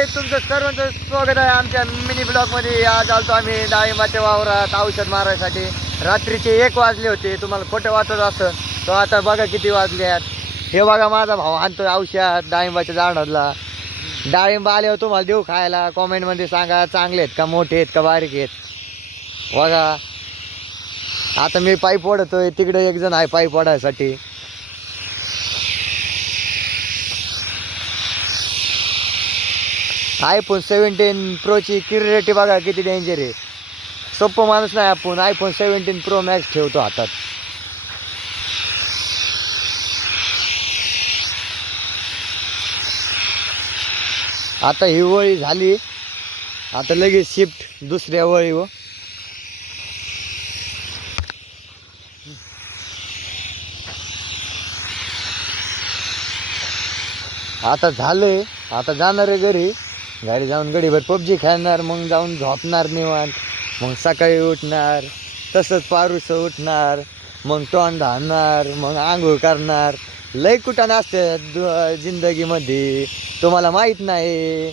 हाय, तुमचं सर्वांचं स्वागत आहे आमच्या मिनी ब्लॉगमध्ये. आज आलतो आम्ही डाळिंबाच्या वावरात औषध मारायसाठी. रात्रीचे 1 वाजले होते. तुम्हाला खोटं वाटत असं, तो आता बघा किती वाजले आहेत. हे बघा माझा भाऊ आणतोय औषध डाळिंबाच्या झाडाला. डाळिंब आल्यावर तुम्हाला देऊ खायला. कॉमेंटमध्ये सांगा चांगले आहेत का, मोठे आहेत का, बारीक आहेत. बघा आता मी पाईप ओढतोय, तिकडे एक जण आहे पाईप ओढायसाठी. iPhone 17 प्रोची क्युरिटी बघा किती डेंजर आहे. सोपं माणूस नाही आपण. iPhone 17 Pro Max ठेवतो हातात. आता ही वळी झाली, आता लगेच शिफ्ट दुसऱ्या वळीवर. आता झालंय, आता जाणार आहे घरी. घरी जाऊन गडीभर PUBG खेळणार, मग जाऊन झोपणार निवांत. मग सकाळी उठणार, तसंच पारूस उठणार, मग तोंड हाणणार, मग आंघोळ करणार. लय कुठं असते जिंदगीमध्ये, तुम्हाला माहीत नाही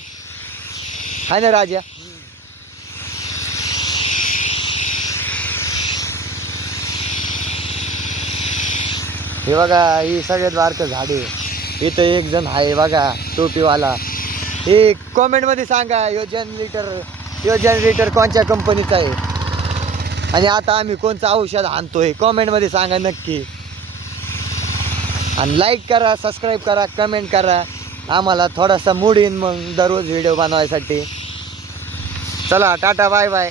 हाय ना राजा. हे बघा ही सगळ्यात बारकं झाड आहे. इथं एक जण आहे बघा टोपीवाला. हे कॉमेंटमध्ये सांगा यो जनरेटर कोणत्या कंपनीचा आहे आणि आता आम्ही कोणतं औषध आणतोय. कॉमेंटमध्ये सांगा नक्की. आणि लाईक करा, सबस्क्राईब करा, कमेंट करा. आम्हाला थोडासा मूड येईन मग दररोज व्हिडिओ बनवायसाठी. चला टाटा बाय बाय.